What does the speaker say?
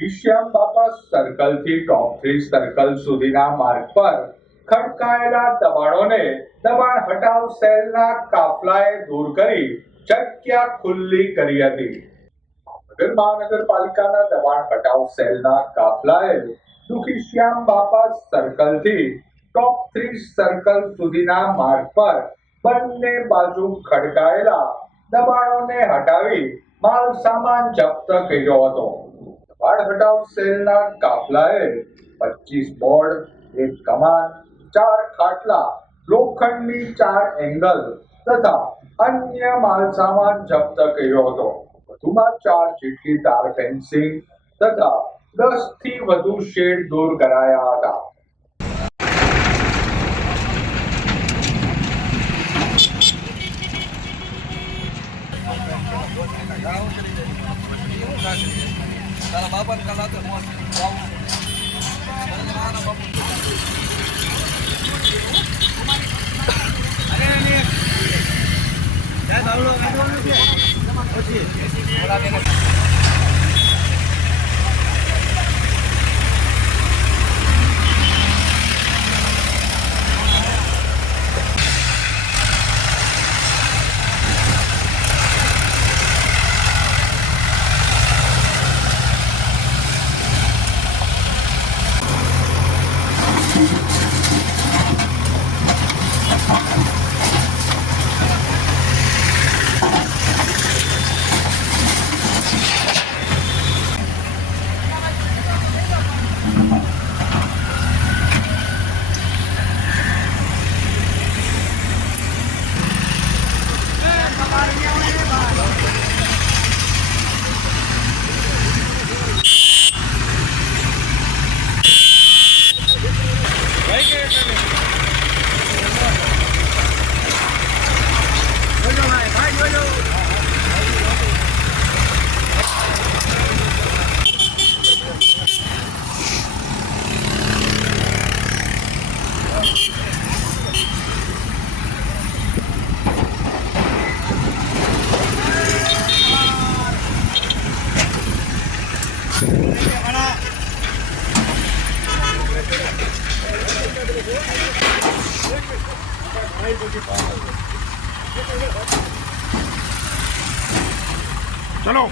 ઘનશ્યામ બાપા સર્કલથી ટોપ 3 સર્કલ સુધીના માર્ગ પર ખડકાયેલા દબાણોને દબાણ હટાવ સેલના કાફલાએ દૂર કરી જગ્યા ખુલ્લી કરી હતી. મહાનગરપાલિકાના દબાણ હટાવ સેલના કાફલાએ ઘનશ્યામ બાપા સર્કલથી ટોપ 3 સર્કલ સુધીના માર્ગ પર બંને બાજુ ખડકાયેલા દબાણોને હટાવી માલ સામાન જપ્ત કર્યો હતો. દબાણ હટાવ સેલના કાફલાએ 25 બોર્ડ, 1 કમાન, 4 ખાટલા, લોખંડની 4 એંગલ તથા અન્ય માલ સામાન જપ્ત કર્યો હતો. વધુમાં 4 જેટલી તાર ફેન્સિંગ તથા 10 થી વધુ શેડ દૂર કરાયા હતા. તારા બાપા ને કાલા તો चलो